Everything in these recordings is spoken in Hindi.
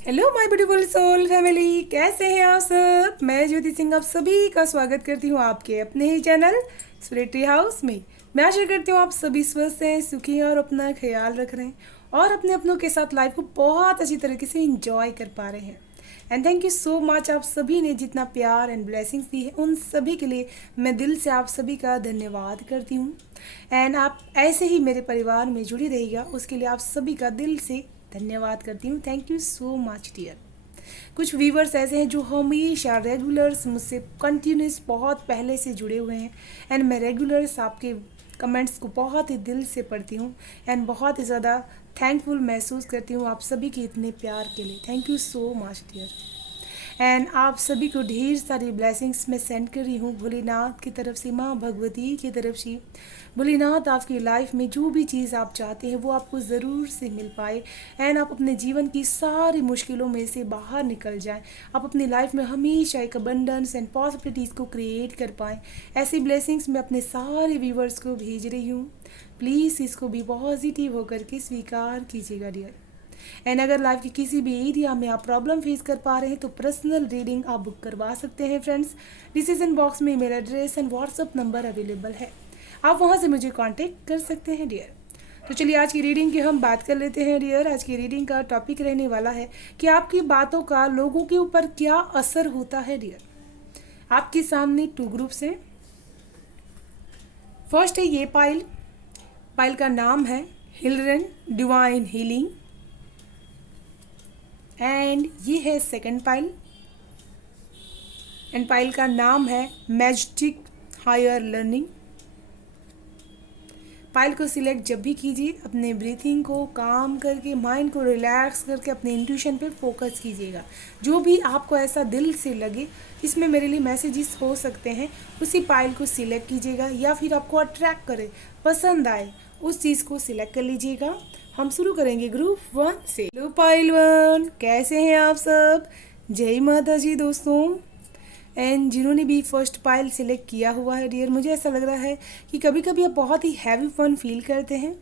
Hello my beautiful soul family, कैसे हैं आप सब। मैं ज्योति सिंह आप सभी का स्वागत करती हूँ आपके अपने ही चैनल स्पिरिटरी हाउस में। मैं आशा करती हूँ आप सभी स्वस्थ हैं, सुखी हैं और अपना ख्याल रख रहे हैं और अपने अपनों के साथ लाइफ को बहुत अच्छी तरीके से इंजॉय कर पा रहे हैं। And thank you so much, आप सभी ने जितना प्यार एंड ब्लेसिंग्स दी है उन सभी के लिए मैं दिल से आप सभी का धन्यवाद करती हूँ। एंड आप ऐसे ही मेरे परिवार में जुड़ी रहिएगा, उसके लिए आप सभी का दिल से धन्यवाद करती हूँ। Thank you so much dear. कुछ व्यूवर्स ऐसे हैं जो हमेशा रेगुलर्स मुझसे कंटिन्यूस बहुत पहले से जुड़े हुए हैं एंड मैं रेगुलर्स आपके कमेंट्स को बहुत ही दिल से पढ़ती हूँ एंड बहुत ही ज़्यादा थैंकफुल महसूस करती हूँ आप सभी के इतने प्यार के लिए। Thank you so much dear. And आप सभी को ढेर सारी ब्लेसिंग्स मैं सेंड कर रही हूँ भोलेनाथ की तरफ से, माँ भगवती की तरफ से। भोलेनाथ आपकी लाइफ में जो भी चीज़ आप चाहते हैं वो आपको ज़रूर से मिल पाए एंड आप अपने जीवन की सारी मुश्किलों में से बाहर निकल जाएं। आप अपनी लाइफ में हमेशा एक अबंडेंस एंड पॉसिबिलिटीज़ को क्रिएट कर पाएँ। ऐसी ब्लेसिंग्स मैं अपने सारे व्यूवर्स को भेज रही हूँ। प्लीज़ इसको भी पॉजिटिव होकर के स्वीकार कीजिएगा डियर। एंड अगर लाइफ के किसी भी एरिया में आप प्रॉब्लम फेस कर पा रहे हैं तो पर्सनल रीडिंग आप बुक करवा सकते हैं फ्रेंड्स। डिसीजन बॉक्स में मेरा address and WhatsApp number available है, आप वहाँ से मुझे कांटेक्ट कर सकते हैं डियर। तो चलिए आज की रीडिंग की हम बात कर लेते हैं डियर। आज की रीडिंग का टॉपिक रहने वाला है कि आपकी बातों का लोगों के ऊपर क्या असर होता है डियर। आपके सामने टू ग्रुप्स हैं। फर्स्ट है ये पाइल। पाइल का नाम है हिलरन डिवाइन हीलिंग एंड ये है सेकंड पाइल एंड पाइल का नाम है मैजिक हायर लर्निंग। पाइल को सिलेक्ट जब भी कीजिए अपने ब्रीथिंग को काम करके, माइंड को रिलैक्स करके अपने इंट्यूशन पे फोकस कीजिएगा। जो भी आपको ऐसा दिल से लगे इसमें मेरे लिए मैसेजेस हो सकते हैं, उसी पाइल को सिलेक्ट कीजिएगा या फिर आपको अट्रैक्ट करे, पसंद आए उस चीज़ को सिलेक्ट कर लीजिएगा। हम शुरू करेंगे ग्रुप 1 से। लो पाइल 1, कैसे हैं आप सब। जय माता जी दोस्तों। एंड जिन्होंने भी फर्स्ट पाइल सिलेक्ट किया हुआ है डियर, मुझे ऐसा लग रहा है कि कभी कभी आप बहुत ही हैवी फन फील करते हैं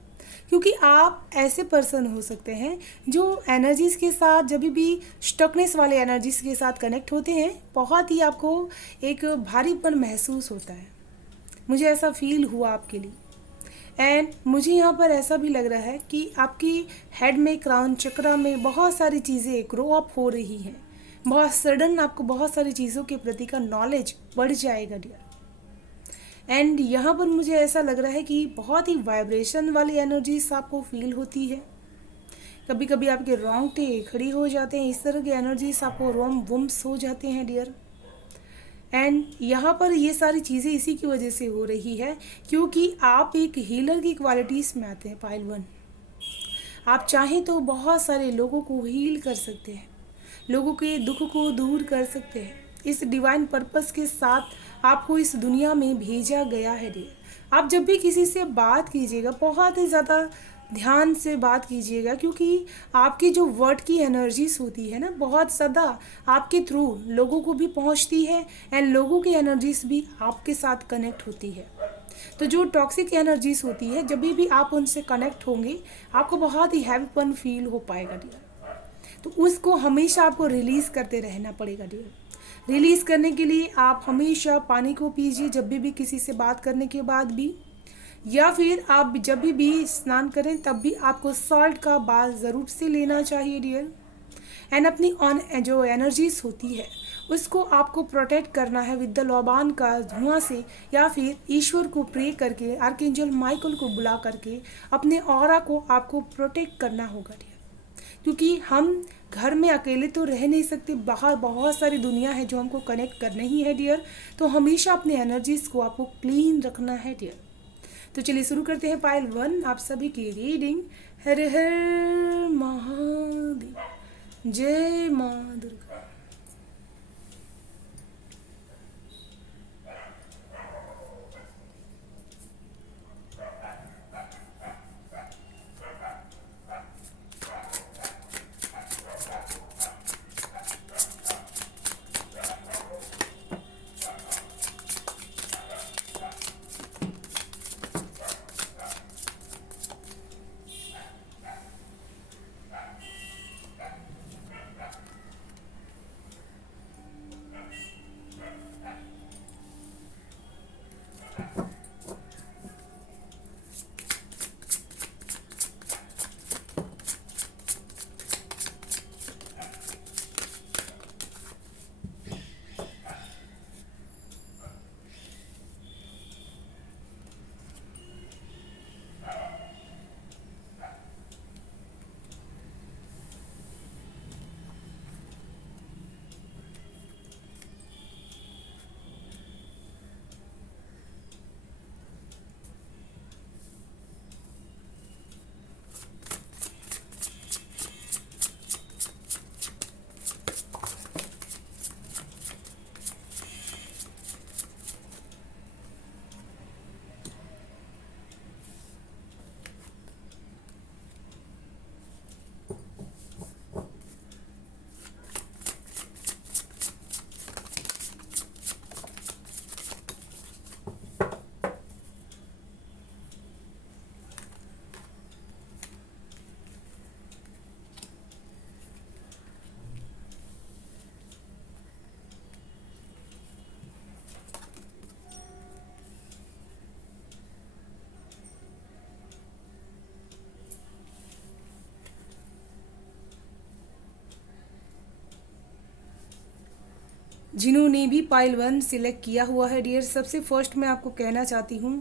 क्योंकि आप ऐसे पर्सन हो सकते हैं जो एनर्जीज़ के साथ, जब भी स्टकनेस वाले एनर्जीज़ के साथ कनेक्ट होते हैं, बहुत ही आपको एक भारीपन महसूस होता है। मुझे ऐसा फील हुआ आपके लिए। एंड मुझे यहाँ पर ऐसा भी लग रहा है कि आपकी हेड में, क्राउन चक्रा में बहुत सारी चीज़ें ग्रो अप हो रही हैं। बहुत सडन आपको बहुत सारी चीज़ों के प्रति का नॉलेज बढ़ जाएगा डियर। एंड यहाँ पर मुझे ऐसा लग रहा है कि बहुत ही वाइब्रेशन वाली एनर्जीज आपको फील होती है। कभी कभी आपके रोंगटे खड़ी हो जाते हैं, इस तरह की एनर्जीज आपको रोम वुम्स हो जाते हैं डियर। एंड यहाँ पर ये सारी चीज़ें इसी की वजह से हो रही है क्योंकि आप एक हीलर की क्वालिटीज़ में आते हैं पाइल 1। आप चाहें तो बहुत सारे लोगों को हील कर सकते हैं, लोगों के दुख को दूर कर सकते हैं। इस डिवाइन पर्पस के साथ आपको इस दुनिया में भेजा गया है डियर। आप जब भी किसी से बात कीजिएगा बहुत ही ज़्यादा ध्यान से बात कीजिएगा क्योंकि आपकी जो वर्ड की एनर्जीज होती है ना, बहुत ज़्यादा आपके थ्रू लोगों को भी पहुंचती है एंड लोगों की एनर्जीज भी आपके साथ कनेक्ट होती है। तो जो टॉक्सिक एनर्जीज होती है, जब भी आप उनसे कनेक्ट होंगे आपको बहुत ही हैवीपन फील हो पाएगा डियर। तो उसको हमेशा आपको रिलीज़ करते रहना पड़ेगा डियर। रिलीज़ करने के लिए आप हमेशा पानी को पीजिए जब भी किसी से बात करने के बाद भी, या फिर आप जब भी स्नान करें तब भी आपको सॉल्ट का बाथ ज़रूर से लेना चाहिए डियर। एंड अपनी ऑन जो एनर्जीज होती है उसको आपको प्रोटेक्ट करना है विद द लोबान का धुआं से, या फिर ईश्वर को प्रे करके, आर्कएंजल माइकल को बुला करके अपने ऑरा को आपको प्रोटेक्ट करना होगा डियर। क्योंकि हम घर में अकेले तो रह नहीं सकते, बाहर बहुत सारी दुनिया है जो हमको कनेक्ट करनी ही है डियर। तो हमेशा अपने एनर्जीज को आपको क्लीन रखना है डियर। तो चलिए शुरू करते हैं पाइल 1 आप सभी की रीडिंग। हर हर महादेव, जय माँ दुर्गा। जिन्होंने भी पाइल 1 सिलेक्ट किया हुआ है डियर, सबसे फर्स्ट मैं आपको कहना चाहती हूँ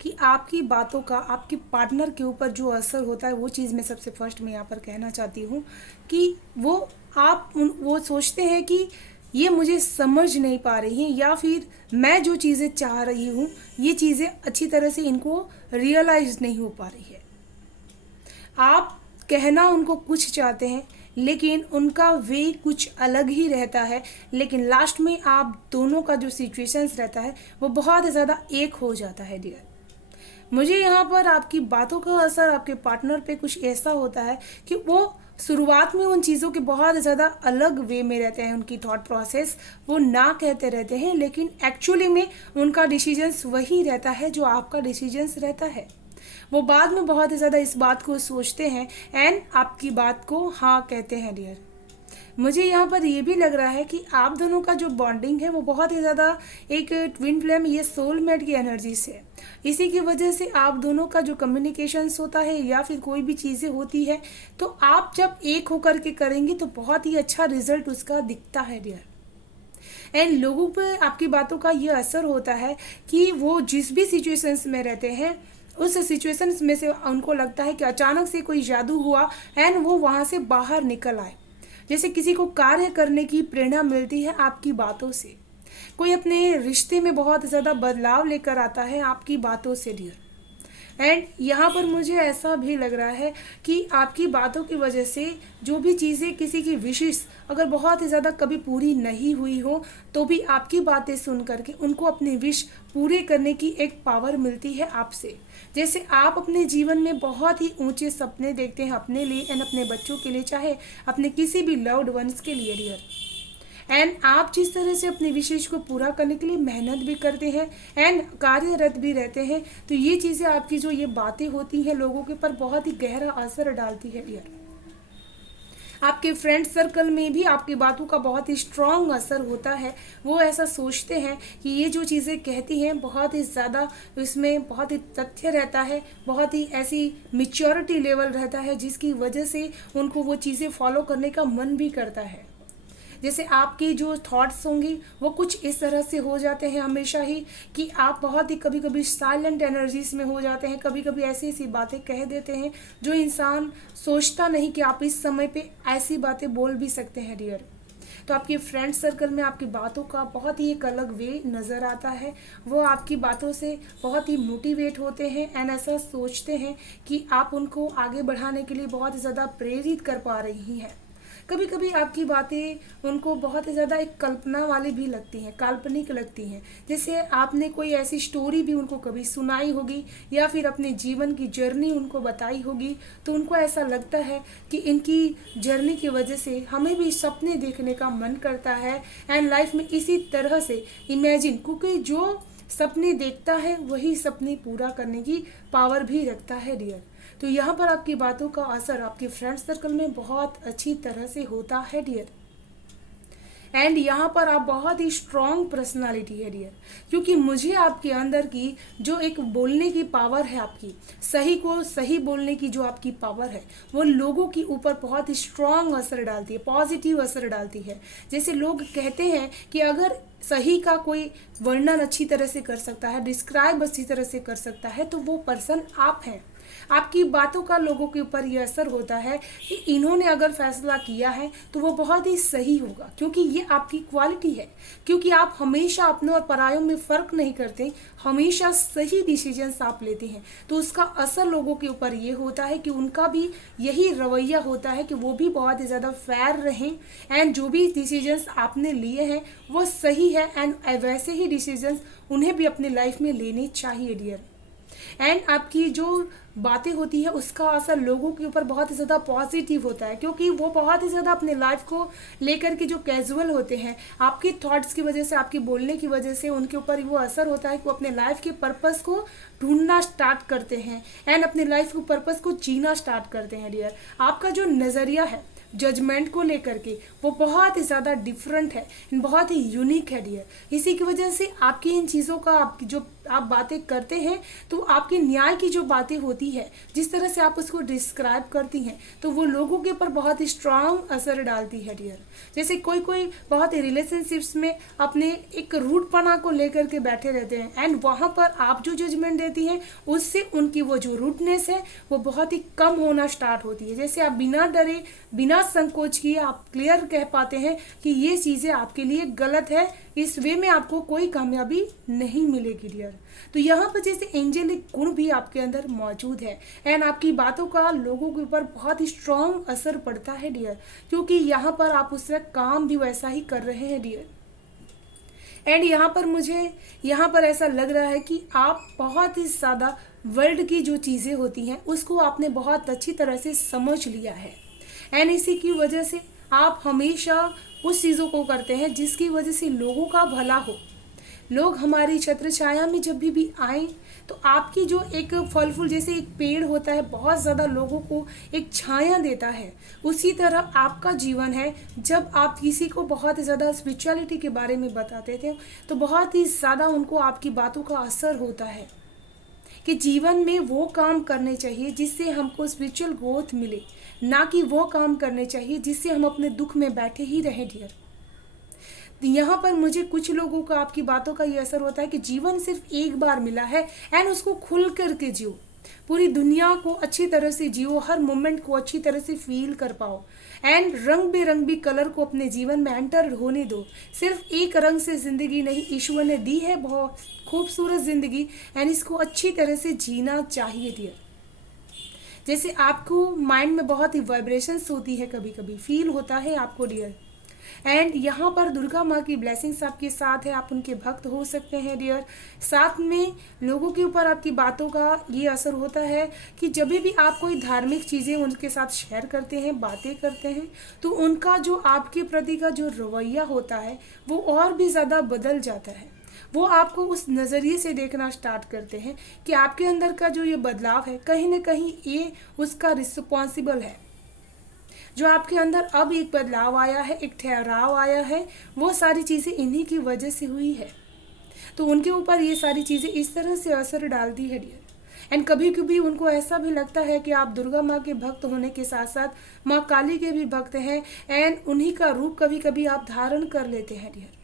कि आपकी बातों का आपके पार्टनर के ऊपर जो असर होता है वो चीज़ मैं सबसे फर्स्ट मैं यहाँ पर कहना चाहती हूँ कि वो सोचते हैं कि ये मुझे समझ नहीं पा रही हैं, या फिर मैं जो चीज़ें चाह रही हूँ ये चीज़ें अच्छी तरह से इनको रियलाइज नहीं हो पा रही है। आप कहना उनको कुछ चाहते हैं लेकिन उनका वे कुछ अलग ही रहता है, लेकिन लास्ट में आप दोनों का जो सिचुएशंस रहता है वो बहुत ज़्यादा एक हो जाता है डियर। मुझे यहाँ पर आपकी बातों का असर आपके पार्टनर पे कुछ ऐसा होता है कि वो शुरुआत में उन चीज़ों के बहुत ज़्यादा अलग वे में रहते हैं, उनकी थॉट प्रोसेस वो ना कहते रहते हैं, लेकिन एक्चुअली में उनका डिसीजंस वही रहता है जो आपका डिसीजंस रहता है। वो बाद में बहुत ही ज़्यादा इस बात को सोचते हैं एंड आपकी बात को हाँ कहते हैं डियर। मुझे यहाँ पर ये भी लग रहा है कि आप दोनों का जो बॉन्डिंग है वो बहुत ही ज़्यादा एक ट्विन फ्लेम, ये सोलमेट की एनर्जी से, इसी की वजह से आप दोनों का जो कम्युनिकेशंस होता है या फिर कोई भी चीज़ें होती है तो आप जब एक होकर के करेंगे तो बहुत ही अच्छा रिजल्ट उसका दिखता है डियर। एंड लोगों पे आपकी बातों का ये असर होता है कि वो जिस भी सिचुएशंस में रहते हैं उस सिचुएशंस में से उनको लगता है कि अचानक से कोई जादू हुआ एंड वो वहाँ से बाहर निकल आए। जैसे किसी को कार्य करने की प्रेरणा मिलती है आपकी बातों से, कोई अपने रिश्ते में बहुत ज़्यादा बदलाव लेकर आता है आपकी बातों से डियर। एंड यहाँ पर मुझे ऐसा भी लग रहा है कि आपकी बातों की वजह से जो भी चीज़ें किसी की विशेष अगर बहुत ही ज़्यादा कभी पूरी नहीं हुई हो तो भी आपकी बातें सुन करके उनको अपनी विश पूरे करने की एक पावर मिलती है आपसे। जैसे आप अपने जीवन में बहुत ही ऊंचे सपने देखते हैं अपने लिए एंड अपने बच्चों के लिए, चाहे अपने किसी भी लव्ड वंस के लिए डियर, एंड आप जिस तरह से अपनी विशेष को पूरा करने के लिए मेहनत भी करते हैं एंड कार्यरत भी रहते हैं, तो ये चीज़ें आपकी जो ये बातें होती हैं लोगों के ऊपर बहुत ही गहरा असर डालती है डियर। आपके फ्रेंड सर्कल में भी आपकी बातों का बहुत ही स्ट्रॉन्ग असर होता है। वो ऐसा सोचते हैं कि ये जो चीज़ें कहती हैं बहुत ही ज़्यादा इसमें बहुत ही तथ्य रहता है, बहुत ही ऐसी मैच्योरिटी लेवल रहता है जिसकी वजह से उनको वो चीज़ें फॉलो करने का मन भी करता है। जैसे आपकी जो थॉट्स होंगी वो कुछ इस तरह से हो जाते हैं हमेशा ही कि आप बहुत ही कभी कभी साइलेंट एनर्जीज में हो जाते हैं, कभी कभी ऐसी ऐसी बातें कह देते हैं जो इंसान सोचता नहीं कि आप इस समय पे ऐसी बातें बोल भी सकते हैं डियर। तो आपके फ्रेंड सर्कल में आपकी बातों का बहुत ही एक अलग वे नज़र आता है, वो आपकी बातों से बहुत ही मोटिवेट होते हैं एंड ऐसा सोचते हैं कि आप उनको आगे बढ़ाने के लिए बहुत ही ज़्यादा प्रेरित कर पा रही हैं। कभी कभी आपकी बातें उनको बहुत ही ज़्यादा एक कल्पना वाली भी लगती हैं, काल्पनिक लगती हैं, जैसे आपने कोई ऐसी स्टोरी भी उनको कभी सुनाई होगी या फिर अपने जीवन की जर्नी उनको बताई होगी, तो उनको ऐसा लगता है कि इनकी जर्नी की वजह से हमें भी सपने देखने का मन करता है एंड लाइफ में इसी तरह से इमेजिन, क्योंकि जो सपने देखता है वही सपने पूरा करने की पावर भी रखता है डियर। तो यहाँ पर आपकी बातों का असर आपके फ्रेंड सर्कल में बहुत अच्छी तरह से होता है डियर। एंड यहाँ पर आप बहुत ही स्ट्रॉन्ग पर्सनालिटी है डियर, क्योंकि मुझे आपके अंदर की जो एक बोलने की पावर है, आपकी सही को सही बोलने की जो आपकी पावर है वो लोगों के ऊपर बहुत ही स्ट्रॉन्ग असर डालती है, पॉजिटिव असर डालती है। जैसे लोग कहते हैं कि अगर सही का कोई वर्णन अच्छी तरह से कर सकता है, डिस्क्राइब अच्छी तरह से कर सकता है, तो वो पर्सन आप हैं। आपकी बातों का लोगों के ऊपर ये असर होता है कि इन्होंने अगर फैसला किया है तो वो बहुत ही सही होगा, क्योंकि ये आपकी क्वालिटी है, क्योंकि आप हमेशा अपनों और परायों में फ़र्क नहीं करते, हमेशा सही डिसीजंस आप लेते हैं। तो उसका असर लोगों के ऊपर ये होता है कि उनका भी यही रवैया होता है कि वो भी बहुत ही ज़्यादा फेयर रहें एंड जो भी डिसीजंस आपने लिए हैं वो सही है एंड वैसे ही डिसीजंस उन्हें भी अपनी लाइफ में लेने चाहिए डियर। एंड आपकी जो बातें होती है उसका असर लोगों के ऊपर बहुत ही ज़्यादा पॉजिटिव होता है, क्योंकि वो बहुत ही ज़्यादा अपने लाइफ को लेकर के जो कैजुअल होते हैं, आपके थॉट्स की वजह से, आपके बोलने की वजह से उनके ऊपर वो असर होता है कि वो अपने लाइफ के पर्पस को ढूंढना स्टार्ट करते हैं एंड अपने लाइफ के पर्पस को जीना स्टार्ट करते हैं डियर। आपका जो नज़रिया है जजमेंट को लेकर के वो बहुत ही ज़्यादा डिफरेंट है, बहुत ही यूनिक है डियर। इसी की वजह से आपकी इन चीज़ों का आपकी जो आप बातें करते हैं तो आपकी न्याय की जो बातें होती है, जिस तरह से आप उसको डिस्क्राइब करती हैं, तो वो लोगों के ऊपर बहुत ही स्ट्रांग असर डालती है डियर। जैसे कोई कोई बहुत ही रिलेशनशिप्स में अपने एक रूटपना को लेकर के बैठे रहते हैं, एंड वहाँ पर आप जो जजमेंट देती हैं उससे उनकी वो जो रूटनेस है वो बहुत ही कम होना स्टार्ट होती है। जैसे आप बिना डरे, बिना संकोच किए आप क्लियर कह पाते हैं कि ये चीज़ें आपके लिए गलत है, इस वे में आपको कोई कामयाबी नहीं मिलेगी डियर। तो यहाँ पर जैसे एंजेलिक गुण भी आपके अंदर मौजूद है, एंड आपकी बातों का लोगों के ऊपर बहुत ही स्ट्रॉन्ग असर पड़ता है डियर, क्योंकि यहाँ पर आप उस वक्त काम भी वैसा ही कर रहे हैं डियर। एंड यहाँ पर मुझे यहाँ पर ऐसा लग रहा है कि आप बहुत ही ज़्यादा वर्ल्ड की जो चीज़ें होती हैं उसको आपने बहुत अच्छी तरह से समझ लिया है, एंड इसी की वजह से आप हमेशा उस चीज़ों को करते हैं जिसकी वजह से लोगों का भला हो। लोग हमारी छत्र छाया में जब भी आए तो आपकी जो एक फल फूल, जैसे एक पेड़ होता है बहुत ज़्यादा लोगों को एक छाया देता है, उसी तरह आपका जीवन है। जब आप किसी को बहुत ज़्यादा स्पिरिचुअलिटी के बारे में बताते थे तो बहुत ही ज़्यादा उनको आपकी बातों का असर होता है कि जीवन में वो काम करने चाहिए जिससे हमको स्पिरिचुअल ग्रोथ मिले, ना कि वो काम करने चाहिए जिससे हम अपने दुख में बैठे ही रहें डियर। यहाँ पर मुझे कुछ लोगों का आपकी बातों का ये असर होता है कि जीवन सिर्फ एक बार मिला है एंड उसको खुल करके जियो, पूरी दुनिया को अच्छी तरह से जियो, हर मोमेंट को अच्छी तरह से फील कर पाओ, एंड रंग बेरंगी कलर को अपने जीवन में एंटर होने दो। सिर्फ एक रंग से ज़िंदगी नहीं, ईश्वर ने दी है बहुत खूबसूरत ज़िंदगी, एंड इसको अच्छी तरह से जीना चाहिए डियर। जैसे आपको माइंड में बहुत ही वाइब्रेशंस होती है, कभी कभी फील होता है आपको डियर, एंड यहाँ पर दुर्गा माँ की ब्लेसिंग्स आपके साथ है, आप उनके भक्त हो सकते हैं डियर। साथ में लोगों के ऊपर आपकी बातों का ये असर होता है कि जब भी आप कोई धार्मिक चीज़ें उनके साथ शेयर करते हैं, बातें करते हैं, तो उनका जो आपके प्रति का जो रवैया होता है वो और भी ज़्यादा बदल जाता है। वो आपको उस नज़रिए से देखना स्टार्ट करते हैं कि आपके अंदर का जो ये बदलाव है कहीं ना कहीं ये उसका रिस्पॉन्सिबल है। जो आपके अंदर अब एक बदलाव आया है, एक ठहराव आया है, वो सारी चीज़ें इन्हीं की वजह से हुई है। तो उनके ऊपर ये सारी चीज़ें इस तरह से असर डालती है डियर। एंड कभी कभी उनको ऐसा भी लगता है कि आप दुर्गा माँ के भक्त होने के साथ साथ माँ काली के भी भक्त हैं, एंड उन्हीं का रूप कभी कभी आप धारण कर लेते हैं डियर।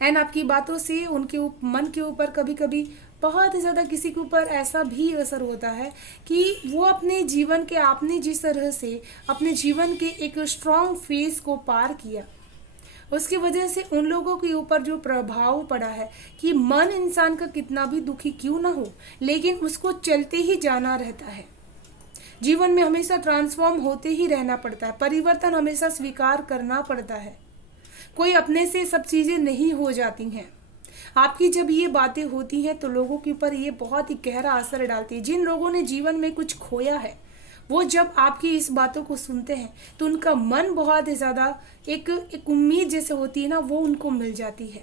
एंड आपकी बातों से उनके मन के ऊपर कभी कभी बहुत ही ज़्यादा किसी के ऊपर ऐसा भी असर होता है कि वो अपने जीवन के, आपने जिस तरह से अपने जीवन के एक स्ट्रॉन्ग फेज को पार किया, उसकी वजह से उन लोगों के ऊपर जो प्रभाव पड़ा है कि मन इंसान का कितना भी दुखी क्यों ना हो, लेकिन उसको चलते ही जाना रहता है। जीवन में हमेशा ट्रांसफॉर्म होते ही रहना पड़ता है, परिवर्तन हमेशा स्वीकार करना पड़ता है। कोई अपने से सब चीज़ें नहीं हो जाती हैं। आपकी जब ये बातें होती हैं तो लोगों के ऊपर ये बहुत ही गहरा असर डालती है। जिन लोगों ने जीवन में कुछ खोया है वो जब आपकी इस बातों को सुनते हैं तो उनका मन बहुत ही ज़्यादा एक उम्मीद जैसे होती है ना, वो उनको मिल जाती है।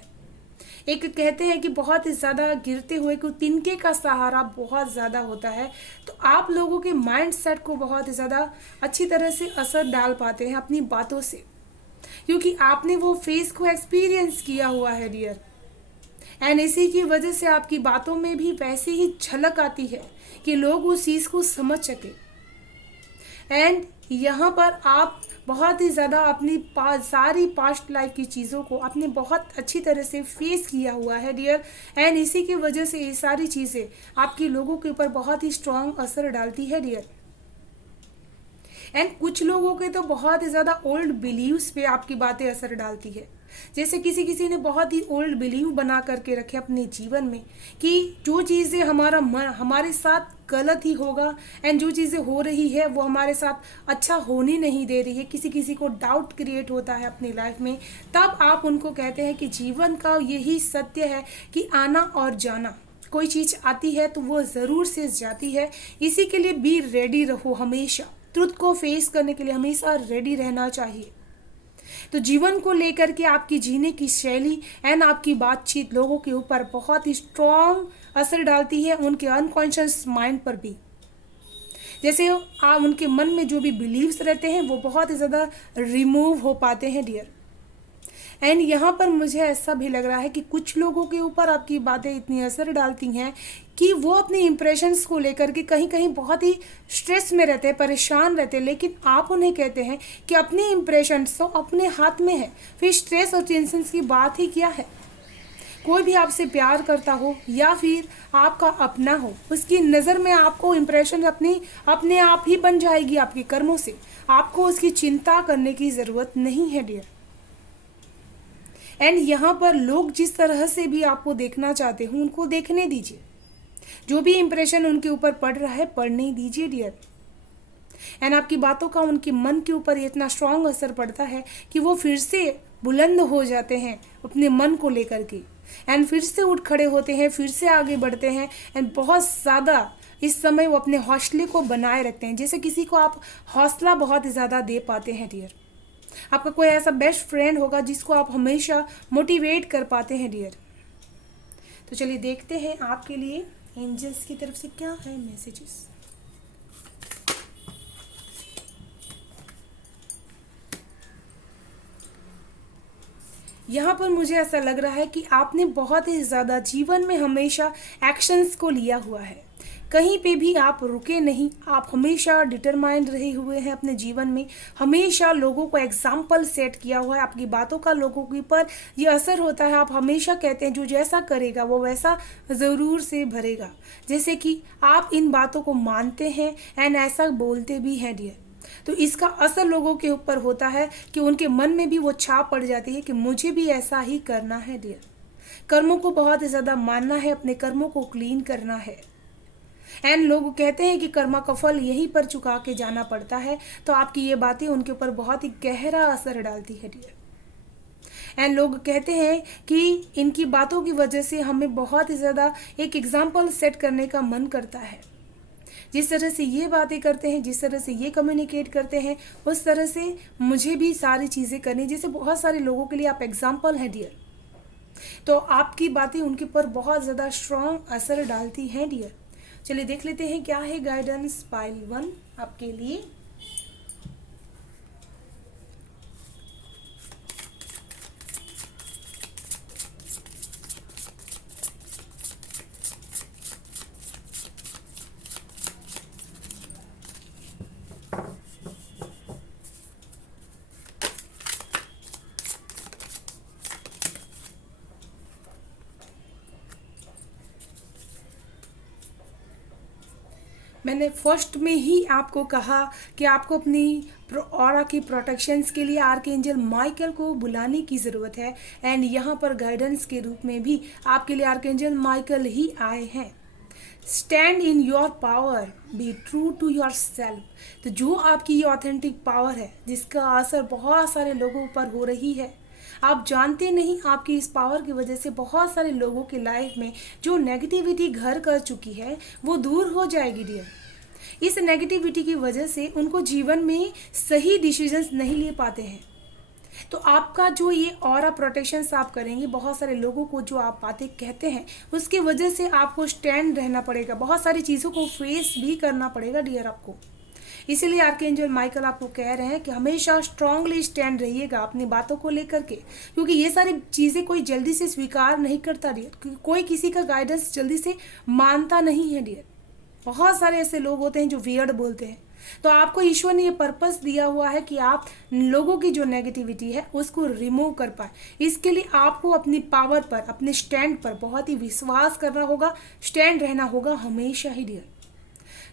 एक कहते हैं कि बहुत ही ज़्यादा गिरते हुए को तिनके का सहारा बहुत ज़्यादा होता है। तो आप लोगों के माइंड सेट को बहुत ही ज़्यादा अच्छी तरह से असर डाल पाते हैं अपनी बातों से, क्योंकि आपने वो फेस को एक्सपीरियंस किया हुआ है डियर। एंड इसी की वजह से आपकी बातों में भी वैसे ही झलक आती है कि लोग उस चीज़ को समझ सके। एंड यहाँ पर आप बहुत ही ज़्यादा अपनी सारी पास्ट लाइफ की चीज़ों को आपने बहुत अच्छी तरह से फेस किया हुआ है डियर। एंड इसी की वजह से ये सारी चीज़ें आपके लोगों के ऊपर बहुत ही स्ट्रॉन्ग असर डालती है डियर। एंड कुछ लोगों के तो बहुत ही ज़्यादा ओल्ड बिलीव्स पे आपकी बातें असर डालती है। जैसे किसी किसी ने बहुत ही ओल्ड बिलीव बना करके रखे अपने जीवन में कि जो चीज़ें हमारा मन हमारे साथ गलत ही होगा, एंड जो चीज़ें हो रही है वो हमारे साथ अच्छा होने नहीं दे रही है। किसी किसी को डाउट क्रिएट होता है अपनी लाइफ में, तब आप उनको कहते हैं कि जीवन का यही सत्य है कि आना और जाना, कोई चीज़ आती है तो वो ज़रूर से जाती है। इसी के लिए बी रेडी रहो, हमेशा ट्रुथ को फेस करने के लिए हमेशा रेडी रहना चाहिए। तो जीवन को लेकर के आपकी जीने की शैली एंड आपकी बातचीत लोगों के ऊपर बहुत ही स्ट्रॉन्ग असर डालती है, उनके अनकॉन्शियस माइंड पर भी। जैसे आप उनके मन में जो भी बिलीव्स रहते हैं वो बहुत ही ज़्यादा रिमूव हो पाते हैं डियर। एंड यहाँ पर मुझे ऐसा भी लग रहा है कि कुछ लोगों के ऊपर आपकी बातें इतनी असर डालती हैं कि वो अपने इम्प्रेशंस को लेकर के कहीं कहीं बहुत ही स्ट्रेस में रहते हैं, परेशान रहते हैं, लेकिन आप उन्हें कहते हैं कि अपने इम्प्रेशंस तो अपने हाथ में है, फिर स्ट्रेस और टेंशन की बात ही क्या है। कोई भी आपसे प्यार करता हो या फिर आपका अपना हो, उसकी नज़र में आपको इम्प्रेशन अपने आप ही बन जाएगी आपके कर्मों से। आपको उसकी चिंता करने की ज़रूरत नहीं है डियर। एंड यहाँ पर लोग जिस तरह से भी आपको देखना चाहते हो उनको देखने दीजिए, जो भी इंप्रेशन उनके ऊपर पड़ रहा है पड़ने दीजिए डियर। एंड आपकी बातों का उनके मन के ऊपर इतना स्ट्रांग असर पड़ता है कि वो फिर से बुलंद हो जाते हैं अपने मन को लेकर के, एंड फिर से उठ खड़े होते हैं, फिर से आगे बढ़ते हैं, एंड बहुत ज़्यादा इस समय वो अपने हौसले को बनाए रखते हैं। जैसे किसी को आप हौसला बहुत ज़्यादा दे पाते हैं डियर। आपका कोई ऐसा बेस्ट फ्रेंड होगा जिसको आप हमेशा मोटिवेट कर पाते हैं डियर। तो चलिए देखते हैं आपके लिए एंजल्स की तरफ से क्या है मैसेजेस। यहाँ पर मुझे ऐसा लग रहा है कि आपने बहुत ही ज़्यादा जीवन में हमेशा एक्शंस को लिया हुआ है, कहीं पे भी आप रुके नहीं, आप हमेशा डिटरमाइंड रहे हुए हैं अपने जीवन में, हमेशा लोगों को एग्जाम्पल सेट किया हुआ है। आपकी बातों का लोगों के ऊपर ये असर होता है। आप हमेशा कहते हैं जो जैसा करेगा वो वैसा ज़रूर से भरेगा, जैसे कि आप इन बातों को मानते हैं एंड ऐसा बोलते भी हैं डियर। तो इसका असर लोगों के ऊपर होता है कि उनके मन में भी वो छाप पड़ जाती है कि मुझे भी ऐसा ही करना है डियर। कर्मों को बहुत ज़्यादा मानना है, अपने कर्मों को क्लीन करना है। एंड लोग कहते हैं कि कर्मा का फल यहीं पर चुका के जाना पड़ता है, तो आपकी ये बातें उनके ऊपर बहुत ही गहरा असर डालती है डियर। एंड लोग कहते हैं कि इनकी बातों की वजह से हमें बहुत ही ज़्यादा एक एग्जाम्पल सेट करने का मन करता है। जिस तरह से ये बातें करते हैं, जिस तरह से ये कम्युनिकेट करते हैं, उस तरह से मुझे भी सारी चीज़ें करनी, जैसे बहुत सारे लोगों के लिए आप एग्जाम्पल हैं डियर। तो आपकी बातें उनके ऊपर बहुत ज़्यादा स्ट्रॉन्ग असर डालती हैं डियर। चलिए देख लेते हैं क्या है गाइडेंस पाइल 1 आपके लिए। मैंने फर्स्ट में ही आपको कहा कि आपको अपनी ऑरा की प्रोटेक्शंस के लिए आर्कएंजल माइकल को बुलाने की ज़रूरत है। एंड यहाँ पर गाइडेंस के रूप में भी आपके लिए आर्कएंजल माइकल ही आए हैं। Stand in your power, be true to yourself. तो जो आपकी ये ऑथेंटिक पावर है जिसका असर बहुत सारे लोगों पर हो रही है, आप जानते नहीं, आपकी इस पावर की वजह से बहुत सारे लोगों की लाइफ में जो नेगेटिविटी घर कर चुकी है वो दूर हो जाएगी डियर। इस नेगेटिविटी की वजह से उनको जीवन में सही डिसीजंस नहीं ले पाते हैं। तो आपका जो ये ऑरा प्रोटेक्शन आप करेंगे, बहुत सारे लोगों को जो आप बातें कहते हैं उसकी वजह से आपको स्टैंड रहना पड़ेगा, बहुत सारी चीज़ों को फेस भी करना पड़ेगा डियर आपको। इसीलिए आर्कएंजल माइकल आपको कह रहे हैं कि हमेशा स्ट्रांगली स्टैंड रहिएगा अपनी बातों को लेकर के, क्योंकि ये सारी चीज़ें कोई जल्दी से स्वीकार नहीं करता डियर, क्योंकि कोई किसी का गाइडेंस जल्दी से मानता नहीं है डियर। बहुत सारे ऐसे लोग होते हैं जो वियर्ड बोलते हैं। तो आपको ईश्वर ने ये पर्पस दिया हुआ है कि आप लोगों की जो नेगेटिविटी है उसको रिमूव कर पाए। इसके लिए आपको अपनी पावर पर, अपने स्टैंड पर बहुत ही विश्वास करना होगा, स्टैंड रहना होगा हमेशा ही डियर।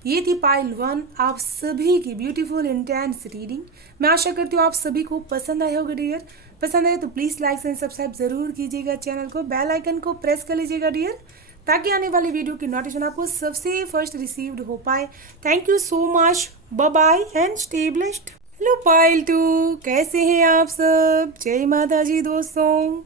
ये थी पाइल 1 आप सभी की ब्यूटीफुल इंटेंस रीडिंग। मैं आशा करती हूँ आप सभी को पसंद आया होगा डियर। पसंद आए तो प्लीज़ लाइक एंड सब्सक्राइब ज़रूर कीजिएगा चैनल को, बेल आइकन को प्रेस कर लीजिएगा डियर, ताकि आने वाली वीडियो की नोटिफिकेशन आपको सबसे फर्स्ट रिसीव्ड हो पाए। Thank you so much, bye bye and stay blessed. Hello पाइल 2, कैसे हैं आप सब? जय माता जी दोस्तों।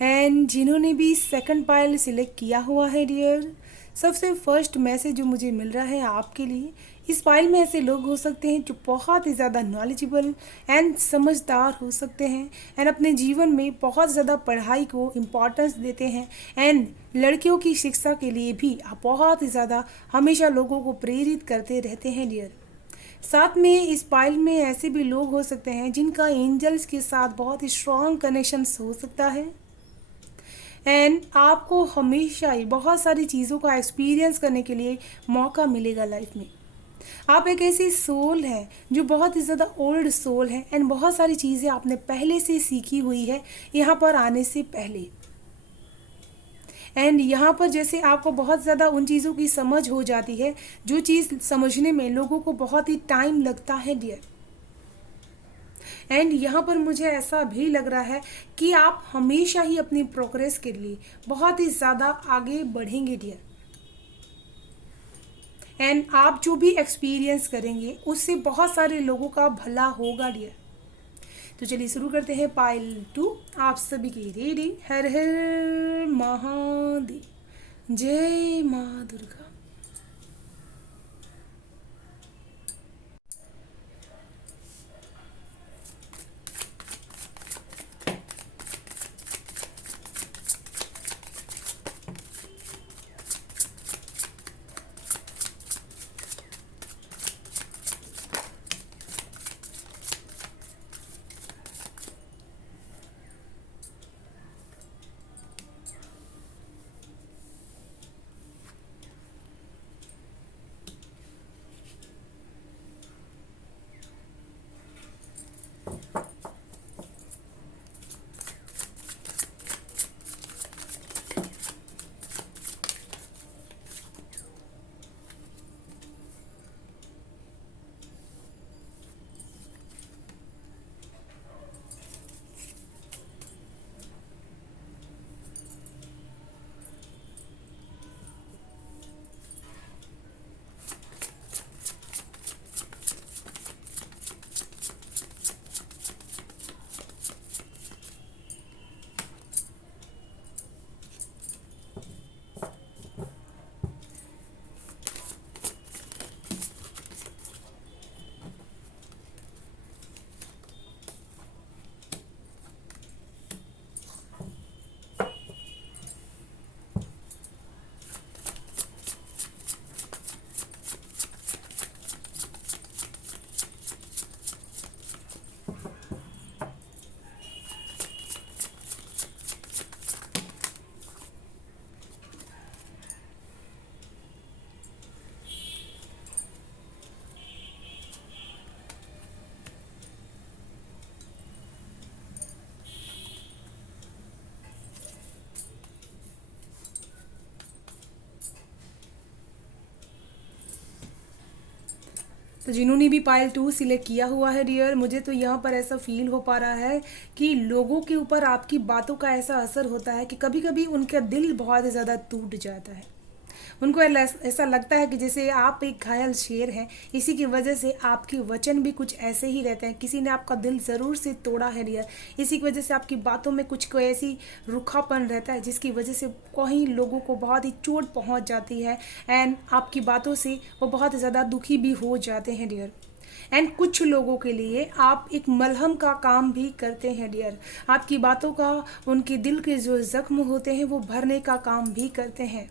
एंड जिन्होंने भी सेकंड पाइल सिलेक्ट किया हुआ है डियर, सबसे फर्स्ट मैसेज जो मुझे मिल रहा है आपके लिए, इस पाइल में ऐसे लोग हो सकते हैं जो बहुत ही ज़्यादा नॉलेजेबल एंड समझदार हो सकते हैं, एंड अपने जीवन में बहुत ज़्यादा पढ़ाई को इम्पोर्टेंस देते हैं, एंड लड़कियों की शिक्षा के लिए भी आप बहुत ही ज़्यादा हमेशा लोगों को प्रेरित करते रहते हैं डियर। साथ में इस पाइल में ऐसे भी लोग हो सकते हैं जिनका एंजल्स के साथ बहुत ही स्ट्रॉन्ग कनेक्शंस हो सकता है। एंड आपको हमेशा ही बहुत सारी चीज़ों का एक्सपीरियंस करने के लिए मौका मिलेगा लाइफ में। आप एक ऐसी सोल है जो बहुत ही ज़्यादा ओल्ड सोल है एंड बहुत सारी चीज़ें आपने पहले से सीखी हुई है यहाँ पर आने से पहले। एंड यहाँ पर जैसे आपको बहुत ज़्यादा उन चीज़ों की समझ हो जाती है जो चीज़ समझने में लोगों को बहुत ही टाइम लगता है डियर। एंड यहाँ पर मुझे ऐसा भी लग रहा है कि आप हमेशा ही अपनी प्रोग्रेस के लिए बहुत ही ज़्यादा आगे बढ़ेंगे डियर। एंड आप जो भी एक्सपीरियंस करेंगे उससे बहुत सारे लोगों का भला होगा डियर। तो चलिए शुरू करते हैं पाइल 2 आप सभी की रीडिंग। हर हर महादेव, जय माँ दुर्गा। तो जिन्होंने भी पाइल 2 सिलेक्ट किया हुआ है डियर, मुझे तो यहाँ पर ऐसा फील हो पा रहा है कि लोगों के ऊपर आपकी बातों का ऐसा असर होता है कि कभी कभी उनका दिल बहुत ज़्यादा टूट जाता है। उनको ऐसा लगता है कि जैसे आप एक घायल शेर हैं, इसी की वजह से आपके वचन भी कुछ ऐसे ही रहते हैं। किसी ने आपका दिल ज़रूर से तोड़ा है डियर, इसी की वजह से आपकी बातों में कुछ कोई ऐसी रूखापन रहता है जिसकी वजह से कहीं लोगों को बहुत ही चोट पहुंच जाती है एंड आपकी बातों से वो बहुत ज़्यादा दुखी भी हो जाते हैं डियर। एंड कुछ लोगों के लिए आप एक मलहम का काम भी करते हैं डियर। आपकी बातों का उनके दिल के जो ज़ख्म होते हैं वो भरने का काम भी करते हैं।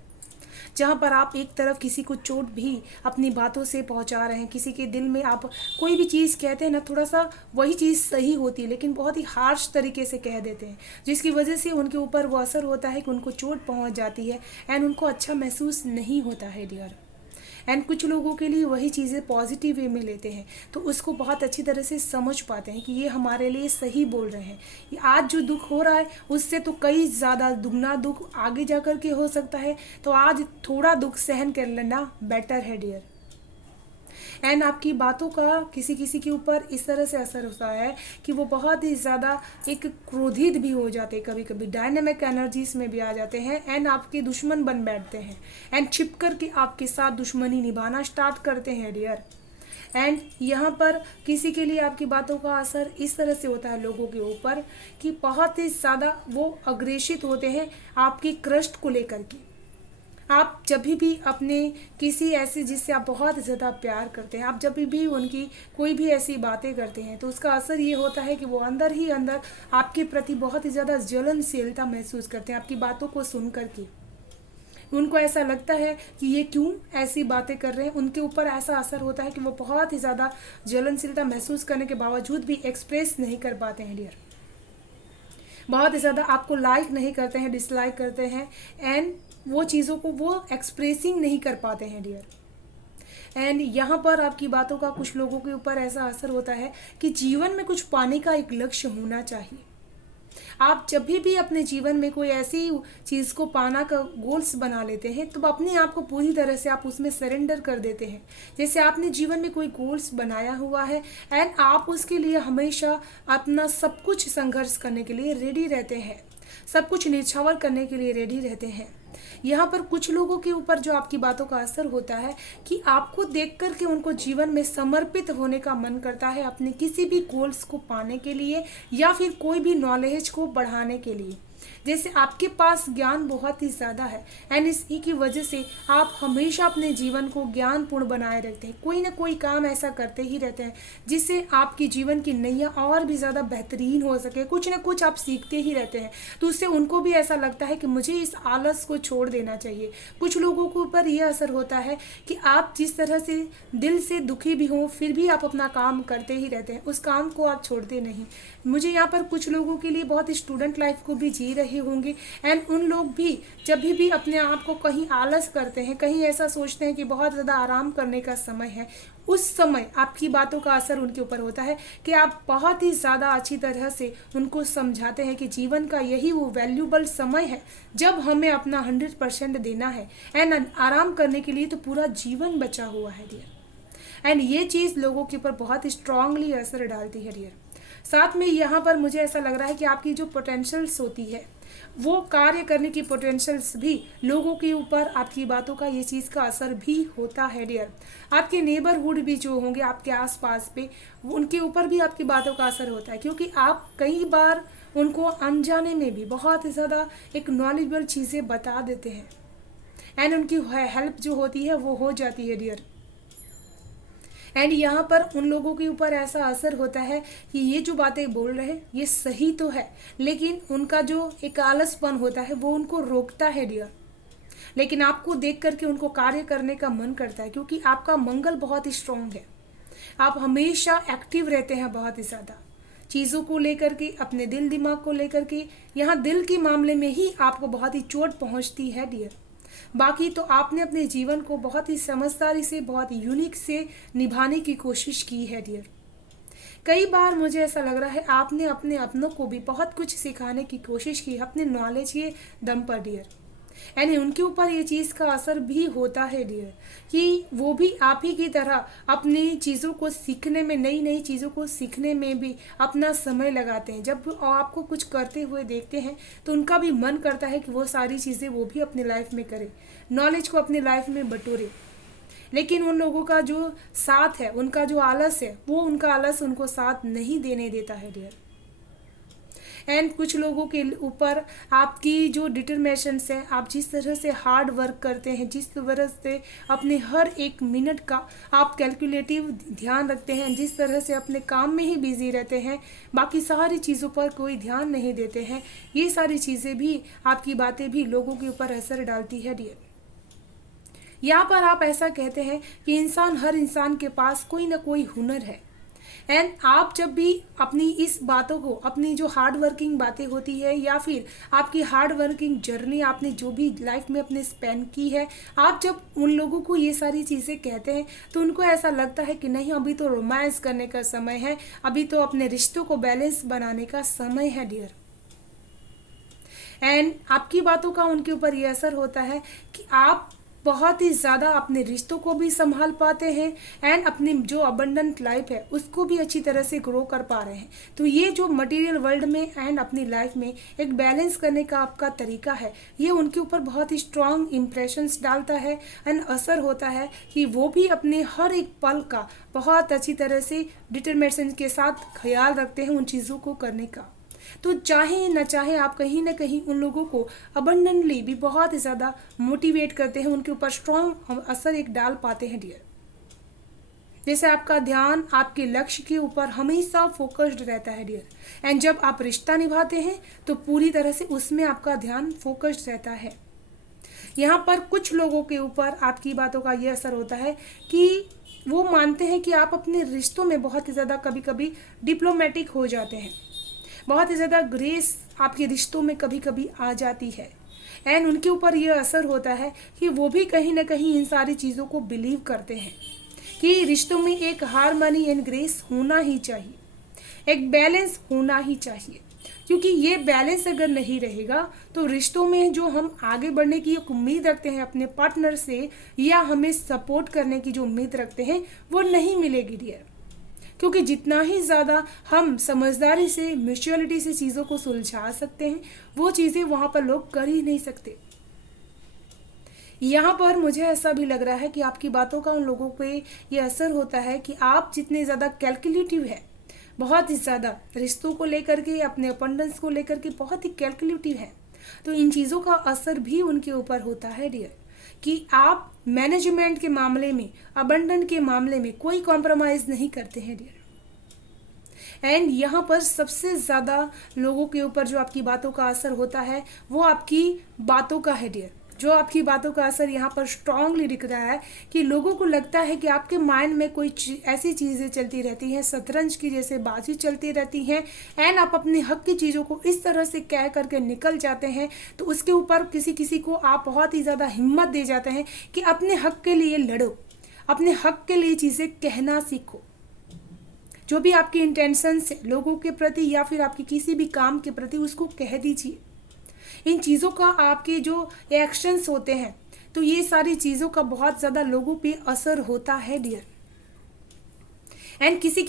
जहाँ पर आप एक तरफ किसी को चोट भी अपनी बातों से पहुँचा रहे हैं, किसी के दिल में आप कोई भी चीज़ कहते हैं ना, थोड़ा सा वही चीज़ सही होती है लेकिन बहुत ही हार्श तरीके से कह देते हैं, जिसकी वजह से उनके ऊपर वो असर होता है कि उनको चोट पहुँच जाती है एंड उनको अच्छा महसूस नहीं होता है डियर। एंड कुछ लोगों के लिए वही चीज़ें पॉजिटिव वे में लेते हैं तो उसको बहुत अच्छी तरह से समझ पाते हैं कि ये हमारे लिए सही बोल रहे हैं। ये आज जो दुख हो रहा है उससे तो कई ज़्यादा दुगना दुख आगे जा कर के हो सकता है, तो आज थोड़ा दुख सहन कर लेना बेटर है डियर। एंड आपकी बातों का किसी किसी के ऊपर इस तरह से असर होता है कि वो बहुत ही ज़्यादा एक क्रोधित भी हो जाते हैं, कभी कभी डायनेमिक एनर्जीज में भी आ जाते हैं एंड आपके दुश्मन बन बैठते हैं एंड छिप कर के आपके साथ दुश्मनी निभाना स्टार्ट करते हैं डियर। एंड यहाँ पर किसी के लिए आपकी बातों का असर इस तरह से होता है लोगों के ऊपर कि बहुत ही ज़्यादा वो अग्रेसित होते हैं आपकी क्रस्ट को लेकर के। आप जब भी अपने किसी ऐसे जिससे आप बहुत ज़्यादा प्यार करते हैं, आप जब भी उनकी कोई भी ऐसी बातें करते हैं तो उसका असर ये होता है कि वो अंदर ही अंदर आपके प्रति बहुत ही ज़्यादा जलनशीलता महसूस करते हैं आपकी बातों को सुन करके। उनको ऐसा लगता है कि ये क्यों ऐसी बातें कर रहे हैं, उनके ऊपर ऐसा असर होता है कि वो बहुत ही ज़्यादा जलनशीलता महसूस करने के बावजूद भी एक्सप्रेस नहीं कर पाते हैं डियर। बहुत ही ज़्यादा आपको लाइक नहीं करते हैं, डिसलाइक करते हैं, एंड वो चीज़ों को वो एक्सप्रेसिंग नहीं कर पाते हैं डियर। एंड यहाँ पर आपकी बातों का कुछ लोगों के ऊपर ऐसा असर होता है कि जीवन में कुछ पाने का एक लक्ष्य होना चाहिए। आप जब भी अपने जीवन में कोई ऐसी चीज़ को पाना का गोल्स बना लेते हैं तो अपने आप को पूरी तरह से आप उसमें सरेंडर कर देते हैं। जैसे आपने जीवन में कोई गोल्स बनाया हुआ है एंड आप उसके लिए हमेशा अपना सब कुछ संघर्ष करने के लिए रेडी रहते हैं, सब कुछ निछावर करने के लिए रेडी रहते हैं। यहाँ पर कुछ लोगों के ऊपर जो आपकी बातों का असर होता है कि आपको देख कर के उनको जीवन में समर्पित होने का मन करता है अपने किसी भी गोल्स को पाने के लिए या फिर कोई भी नॉलेज को बढ़ाने के लिए। जैसे आपके पास ज्ञान बहुत ही ज़्यादा है एंड इसी की वजह से आप हमेशा अपने जीवन को ज्ञानपूर्ण बनाए रखते हैं, कोई ना कोई काम ऐसा करते ही रहते हैं जिससे आपकी जीवन की नैया और भी ज़्यादा बेहतरीन हो सके, कुछ ना कुछ आप सीखते ही रहते हैं। तो उससे उनको भी ऐसा लगता है कि मुझे इस आलस को छोड़ देना चाहिए। कुछ लोगों के ऊपर यह असर होता है कि आप जिस तरह से दिल से दुखी भी हों फिर भी आप अपना काम करते ही रहते हैं, उस काम को आप छोड़ते नहीं। मुझे यहाँ पर कुछ लोगों के लिए बहुत स्टूडेंट लाइफ को भी जी रहे होंगे एंड उन लोग भी जब भी अपने आप को कहीं आलस करते हैं, कहीं ऐसा सोचते हैं कि बहुत ज़्यादा आराम करने का समय है, उस समय आपकी बातों का असर उनके ऊपर होता है कि आप बहुत ही ज़्यादा अच्छी तरह से उनको समझाते हैं कि जीवन का यही वो वैल्यूबल समय है जब हमें अपना 100% देना है एंड आराम करने के लिए तो पूरा जीवन बचा हुआ है डियर। एंड ये चीज़ लोगों के ऊपर बहुत स्ट्रांगली असर डालती है डियर। साथ में यहाँ पर मुझे ऐसा लग रहा है कि आपकी जो पोटेंशियल्स होती है वो कार्य करने की पोटेंशियल्स भी लोगों के ऊपर आपकी बातों का ये चीज़ का असर भी होता है डियर। आपके नेबरहुड भी जो होंगे आपके आसपास पे उनके ऊपर भी आपकी बातों का असर होता है, क्योंकि आप कई बार उनको अनजाने में भी बहुत ही ज़्यादा एक नॉलेजेबल चीज़ें बता देते हैं एंड उनकी हेल्प जो होती है वो हो जाती है डियर। एंड यहाँ पर उन लोगों के ऊपर ऐसा असर होता है कि ये जो बातें बोल रहे हैं ये सही तो है, लेकिन उनका जो एक आलसपन होता है वो उनको रोकता है डियर। लेकिन आपको देख करके उनको कार्य करने का मन करता है, क्योंकि आपका मंगल बहुत ही स्ट्रांग है, आप हमेशा एक्टिव रहते हैं बहुत ही ज़्यादा चीज़ों को लेकर के, अपने दिल दिमाग को लेकर के। यहाँ दिल के मामले में ही आपको बहुत ही चोट पहुँचती है डियर। बाकी तो आपने अपने जीवन को बहुत ही समझदारी से, बहुत यूनिक से निभाने की कोशिश की है डियर। कई बार मुझे ऐसा लग रहा है आपने अपने अपनों को भी बहुत कुछ सिखाने की कोशिश की अपने नॉलेज के दम पर डियर। यानी उनके ऊपर ये चीज़ का असर भी होता है डियर कि वो भी आप ही की तरह अपनी चीज़ों को सीखने में, नई नई चीज़ों को सीखने में भी अपना समय लगाते हैं। जब आपको कुछ करते हुए देखते हैं तो उनका भी मन करता है कि वो सारी चीज़ें वो भी अपनी लाइफ में करें, नॉलेज को अपनी लाइफ में बटोरे। लेकिन उन लोगों का जो साथ है, उनका जो आलस है, वो उनका आलस उनको साथ नहीं देने देता है डियर। एंड कुछ लोगों के ऊपर आपकी जो डिटरमिनेशन है, आप जिस तरह से हार्ड वर्क करते हैं, जिस तरह से अपने हर एक मिनट का आप कैलकुलेटिव ध्यान रखते हैं, जिस तरह से अपने काम में ही बिजी रहते हैं, बाकी सारी चीज़ों पर कोई ध्यान नहीं देते हैं, ये सारी चीज़ें भी, आपकी बातें भी लोगों के ऊपर असर डालती है डियर। यहाँ पर आप ऐसा कहते हैं कि हर इंसान के पास कोई ना कोई हुनर है एंड आप जब भी अपनी इस बातों को, अपनी जो हार्ड वर्किंग बातें होती है या फिर आपकी हार्ड वर्किंग जर्नी आपने जो भी लाइफ में अपने स्पेंड की है, आप जब उन लोगों को ये सारी चीज़ें कहते हैं तो उनको ऐसा लगता है कि नहीं, अभी तो रोमांस करने का समय है, अभी तो अपने रिश्तों को बैलेंस बनाने का समय है डियर। एंड आपकी बातों का उनके ऊपर ये असर होता है कि आप बहुत ही ज़्यादा अपने रिश्तों को भी संभाल पाते हैं एंड अपनी जो अबंडेंट लाइफ है उसको भी अच्छी तरह से ग्रो कर पा रहे हैं। तो ये जो मटेरियल वर्ल्ड में एंड अपनी लाइफ में एक बैलेंस करने का आपका तरीका है, ये उनके ऊपर बहुत ही स्ट्रॉन्ग इम्प्रेशंस डालता है एंड असर होता है कि वो भी अपने हर एक पल का बहुत अच्छी तरह से डिटरमिनेशन के साथ ख्याल रखते हैं उन चीज़ों को करने का। तो चाहे न चाहे आप कहीं ना कहीं उन लोगों को अबंडेंटली भी बहुत ही ज़्यादा मोटिवेट करते हैं, उनके ऊपर स्ट्रॉन्ग असर एक डाल पाते हैं डियर। जैसे आपका ध्यान आपके लक्ष्य के ऊपर हमेशा फोकस्ड रहता है डियर। एंड जब आप रिश्ता निभाते हैं तो पूरी तरह से उसमें आपका ध्यान फोकस्ड रहता है। यहाँ पर कुछ लोगों के ऊपर आपकी बातों का ये असर होता है कि वो मानते हैं कि आप अपने रिश्तों में बहुत ही ज़्यादा कभी कभी डिप्लोमेटिक हो जाते हैं, बहुत ही ज़्यादा ग्रेस आपके रिश्तों में कभी कभी आ जाती है। एंड उनके ऊपर ये असर होता है कि वो भी कहीं ना कहीं इन सारी चीज़ों को बिलीव करते हैं कि रिश्तों में एक हार्मनी एंड ग्रेस होना ही चाहिए, एक बैलेंस होना ही चाहिए। क्योंकि ये बैलेंस अगर नहीं रहेगा तो रिश्तों में जो हम आगे बढ़ने की एक उम्मीद रखते हैं अपने पार्टनर से, या हमें सपोर्ट करने की जो उम्मीद रखते हैं, वो नहीं मिलेगी डियर। क्योंकि जितना ही ज़्यादा हम समझदारी से, म्यूचुअलिटी से चीज़ों को सुलझा सकते हैं, वो चीज़ें वहाँ पर लोग कर ही नहीं सकते। यहाँ पर मुझे ऐसा भी लग रहा है कि आपकी बातों का उन लोगों पे ये असर होता है कि आप जितने ज़्यादा कैलकुलेटिव है, बहुत ही ज़्यादा रिश्तों को लेकर के, अपने अबंडेंस को लेकर के बहुत ही कैलकुलेटिव है, तो इन चीज़ों का असर भी उनके ऊपर होता है डियर, कि आप मैनेजमेंट के मामले में, अबंडन के मामले में कोई कॉम्प्रोमाइज़ नहीं करते हैं डियर। एंड यहाँ पर सबसे ज़्यादा लोगों के ऊपर जो आपकी बातों का असर होता है वो आपकी बातों का है डियर। जो आपकी बातों का असर यहाँ पर स्ट्रांगली दिख रहा है कि लोगों को लगता है कि आपके माइंड में कोई ऐसी चीज़ें चलती रहती हैं, शतरंज की जैसे बाजी चलती रहती हैं, एंड आप अपने हक की चीज़ों को इस तरह से कह करके निकल जाते हैं, तो उसके ऊपर किसी किसी को आप बहुत ही ज़्यादा हिम्मत दे जाते हैं कि अपने हक के लिए लड़ो, अपने हक के लिए चीज़ें कहना सीखो। जो भी आपकी इंटेंशंस है लोगों के प्रति या फिर आपके किसी भी काम के प्रति, उसको कह दीजिए। इन चीज़ों का आपके जो एक्शंस होते हैं, तो ये सारी चीज़ों का बहुत ज़्यादा लोगों पे असर होता है डियर। एंड किसी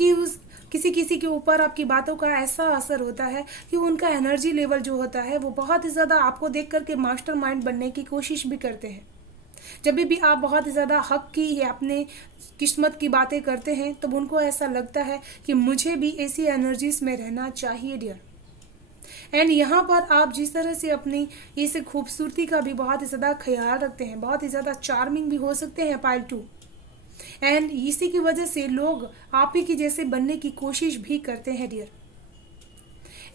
किसी के ऊपर आपकी बातों का ऐसा असर होता है कि उनका एनर्जी लेवल जो होता है वो बहुत ही ज़्यादा आपको देख करके मास्टरमाइंड बनने की कोशिश भी करते हैं। जब भी आप बहुत ही ज़्यादा हक की या अपने किस्मत की बातें करते हैं, तब उनको ऐसा लगता है कि मुझे भी ऐसी एनर्जीज में रहना चाहिए डियर। एंड यहाँ पर आप जिस तरह से अपनी इस खूबसूरती का भी बहुत ही ज़्यादा ख्याल रखते हैं, बहुत ही ज़्यादा चार्मिंग भी हो सकते हैं पाइल 2, एंड इसी की वजह से लोग आप ही की जैसे बनने की कोशिश भी करते हैं डियर।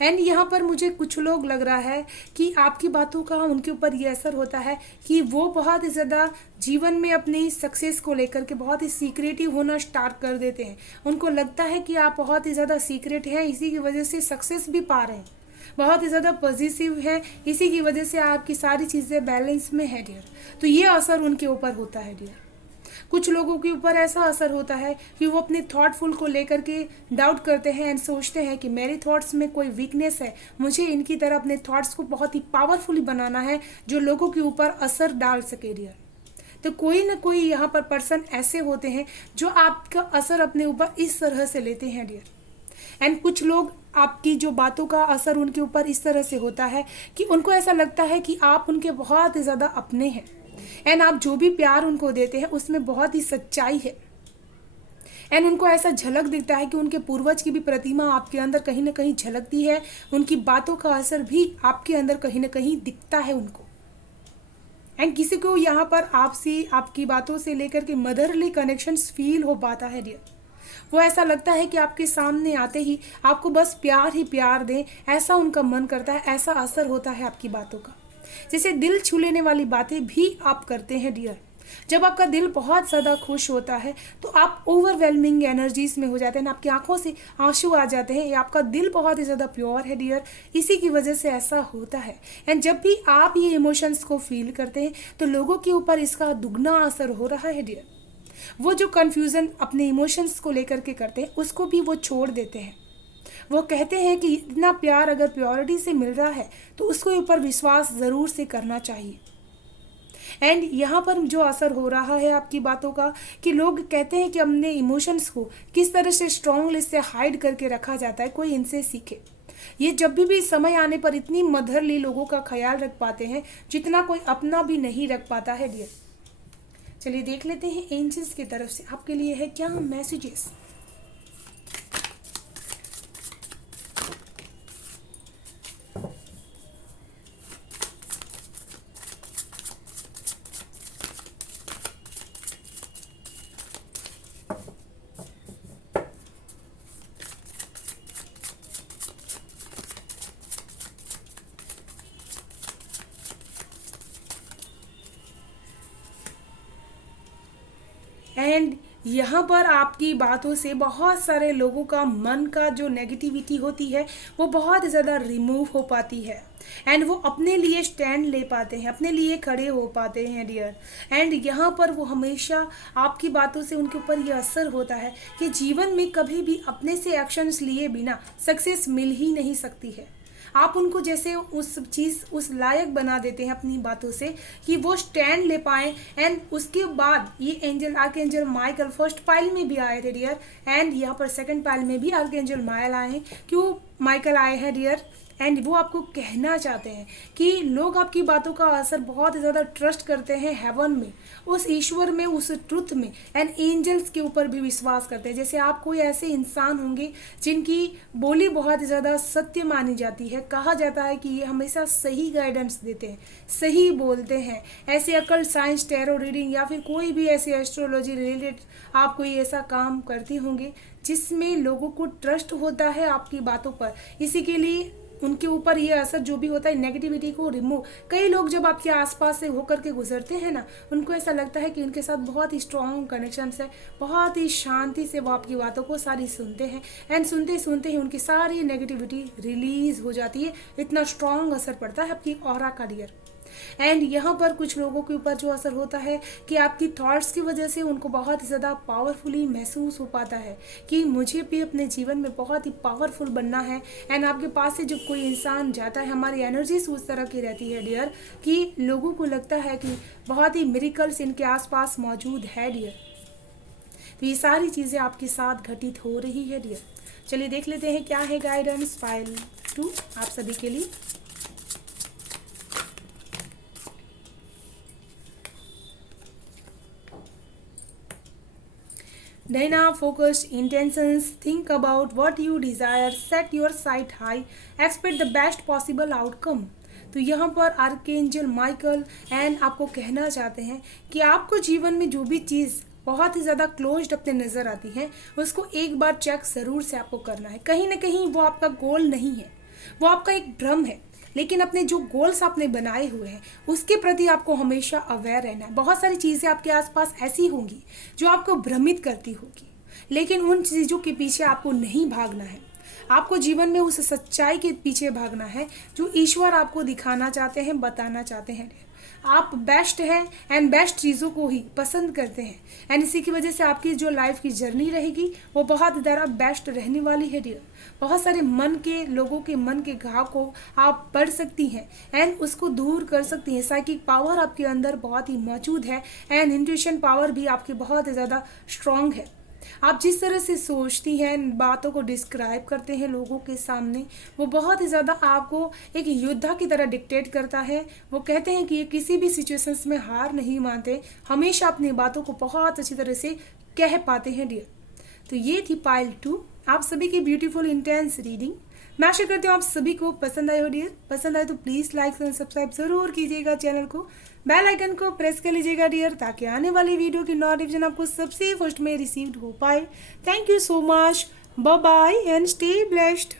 एंड यहाँ पर मुझे कुछ लोग लग रहा है कि आपकी बातों का उनके ऊपर ये असर होता है कि वो बहुत ही ज़्यादा जीवन में अपनी सक्सेस को लेकर के बहुत ही सीक्रेटिव होना स्टार्ट कर देते हैं। उनको लगता है कि आप बहुत ही ज़्यादा सीक्रेट हैं, इसी की वजह से सक्सेस भी पा रहे हैं, बहुत ही ज़्यादा पॉजिटिव है, इसी की वजह से आपकी सारी चीज़ें बैलेंस में है डियर। तो ये असर उनके ऊपर होता है डियर। कुछ लोगों के ऊपर ऐसा असर होता है कि वो अपने थॉटफुल को लेकर के डाउट करते हैं एंड सोचते हैं कि मेरे थॉट्स में कोई वीकनेस है, मुझे इनकी तरह अपने थॉट्स को बहुत ही पावरफुली बनाना है जो लोगों के ऊपर असर डाल सके डियर। तो कोई ना कोई यहाँ पर पर्सन ऐसे होते हैं जो आपका असर अपने ऊपर इस तरह से लेते हैं डियर। एंड कुछ लोग आपकी जो बातों का असर उनके ऊपर इस तरह से होता है कि उनको ऐसा लगता है कि आप उनके बहुत ही ज़्यादा अपने हैं, एंड आप जो भी प्यार उनको देते हैं उसमें बहुत ही सच्चाई है। एंड उनको ऐसा झलक दिखता है कि उनके पूर्वज की भी प्रतिमा आपके अंदर कहीं ना कहीं झलकती है, उनकी बातों का असर भी आपके अंदर कहीं ना कहीं दिखता है उनको। एंड किसी को यहाँ पर आपसी आपकी बातों से लेकर के मदरली कनेक्शंस फील हो पाता है डियर। वो ऐसा लगता है कि आपके सामने आते ही आपको बस प्यार ही प्यार दें, ऐसा उनका मन करता है, ऐसा असर होता है आपकी बातों का। जैसे दिल छू लेने वाली बातें भी आप करते हैं डियर। जब आपका दिल बहुत ज़्यादा खुश होता है तो आप ओवरवेलमिंग एनर्जीज में हो जाते हैं, आपकी आंखों से आंसू आ जाते हैं, आपका दिल बहुत ही ज़्यादा प्योर है डियर, इसी की वजह से ऐसा होता है। एंड जब भी आप ये इमोशंस को फील करते हैं तो लोगों के ऊपर इसका दुगना असर हो रहा है डियर। वो जो कन्फ्यूज़न अपने इमोशंस को लेकर के करते हैं उसको भी वो छोड़ देते हैं। वो कहते हैं कि इतना प्यार अगर प्योरिटी से मिल रहा है तो उसको ऊपर विश्वास ज़रूर से करना चाहिए। एंड यहाँ पर जो असर हो रहा है आपकी बातों का कि लोग कहते हैं कि हमने इमोशंस को किस तरह से स्ट्रॉन्गली से हाइड करके रखा जाता है, कोई इनसे सीखे। ये जब भी समय आने पर इतनी मदरली लोगों का ख्याल रख पाते हैं जितना कोई अपना भी नहीं रख पाता है डियर। चलिए देख लेते हैं एंजल्स की तरफ से आपके लिए है क्या मैसेजेस। एंड यहाँ पर आपकी बातों से बहुत सारे लोगों का मन का जो नेगेटिविटी होती है वो बहुत ज़्यादा रिमूव हो पाती है एंड वो अपने लिए स्टैंड ले पाते हैं, अपने लिए खड़े हो पाते हैं डियर। एंड यहाँ पर वो हमेशा आपकी बातों से उनके ऊपर ये असर होता है कि जीवन में कभी भी अपने से एक्शंस लिए बिना सक्सेस मिल ही नहीं सकती है। आप उनको जैसे उस चीज़ उस लायक बना देते हैं अपनी बातों से कि वो स्टैंड ले पाए। एंड उसके बाद ये angel archangel Michael first pile में भी आए थे डियर, एंड यहाँ पर सेकंड पाइल में भी आर्कएंजल माइकल आए हैं। क्यों माइकल आए हैं डियर? एंड वो आपको कहना चाहते हैं कि लोग आपकी बातों का असर बहुत ज़्यादा ट्रस्ट करते हैं हेवन में, उस ईश्वर में, उस ट्रुथ में, एंड एंजल्स के ऊपर भी विश्वास करते हैं। जैसे आप कोई ऐसे इंसान होंगे जिनकी बोली बहुत ज़्यादा सत्य मानी जाती है, कहा जाता है कि ये हमेशा सही गाइडेंस देते हैं, सही बोलते हैं। ऐसे अकल साइंस, टैरो रीडिंग या फिर कोई भी ऐसे एस्ट्रोलॉजी रिलेटेड आप कोई ऐसा काम करते होंगे जिसमें लोगों को ट्रस्ट होता है आपकी बातों पर। इसी के लिए उनके ऊपर ये असर जो भी होता है नेगेटिविटी को रिमूव। कई लोग जब आपके आसपास से होकर के गुजरते हैं ना, उनको ऐसा लगता है कि उनके साथ बहुत ही स्ट्रॉन्ग कनेक्शन है, बहुत ही शांति से वो आपकी बातों को सारी सुनते हैं एंड सुनते सुनते ही उनकी सारी नेगेटिविटी रिलीज हो जाती है। इतना स्ट्रॉन्ग असर पड़ता है आपकी ऑरा का डियर। एंड यहाँ पर कुछ लोगों के ऊपर जो असर होता है कि आपकी थॉट्स की वजह से उनको बहुत ज़्यादा पावरफुली महसूस हो पाता है कि मुझे भी अपने जीवन में बहुत ही पावरफुल बनना है। एंड आपके पास से जब कोई इंसान जाता है, हमारी एनर्जीज उस तरह की रहती है डियर कि लोगों को लगता है कि बहुत ही मिरेकल्स इनके आसपास मौजूद है डियर। तो ये सारी चीज़ें आपके साथ घटित हो रही है डियर। चलिए देख लेते हैं क्या है गाइडेंस फाइल 2 आप सभी के लिए। Dana, focused intentions, think about what you desire, set your sight high, expect the best possible outcome। तो यहाँ पर आर्कएंजल माइकल एंड आपको कहना चाहते हैं कि आपको जीवन में जो भी चीज़ बहुत ही ज़्यादा क्लोज्ड अपने नज़र आती है उसको एक बार चेक ज़रूर से आपको करना है। कहीं ना कहीं वो आपका गोल नहीं है, वो आपका एक भ्रम है, लेकिन अपने जो गोल्स आपने बनाए हुए हैं उसके प्रति आपको हमेशा अवेयर रहना है। बहुत सारी चीज़ें आपके आसपास ऐसी होंगी जो आपको भ्रमित करती होगी, लेकिन उन चीज़ों के पीछे आपको नहीं भागना है। आपको जीवन में उस सच्चाई के पीछे भागना है जो ईश्वर आपको दिखाना चाहते हैं, बताना चाहते हैं। आप बेस्ट हैं एंड बेस्ट चीज़ों को ही पसंद करते हैं एंड इसी की वजह से आपकी जो लाइफ की जर्नी रहेगी वो बहुत ज़्यादा बेस्ट रहने वाली है डियर। बहुत सारे मन के लोगों के मन के घाव को आप पढ़ सकती हैं एंड उसको दूर कर सकती हैं। साइकिक पावर आपके अंदर बहुत ही मौजूद है एंड इंट्यूशन पावर भी आपकी बहुत ज़्यादा स्ट्रॉन्ग है। आप जिस तरह से सोचती हैं, बातों को डिस्क्राइब करते हैं लोगों के सामने, वो बहुत ही ज़्यादा आपको एक योद्धा की तरह डिक्टेट करता है। वो कहते हैं कि ये किसी भी सिचुएशंस में हार नहीं मानते, हमेशा अपनी बातों को बहुत अच्छी तरह से कह पाते हैं डियर। तो ये थी पाइल 2 आप सभी की ब्यूटीफुल इंटेंस रीडिंग। मैं आशा करती हूँ आप सभी को पसंद आए हो डियर। पसंद आए तो प्लीज़ लाइक एंड सब्सक्राइब ज़रूर कीजिएगा चैनल को, बेल आइकन को प्रेस कर लीजिएगा डियर, ताकि आने वाली वीडियो की नोटिफिकेशन आपको सबसे फर्स्ट में रिसीव्ड हो पाए। Thank you so much, bye bye and stay blessed.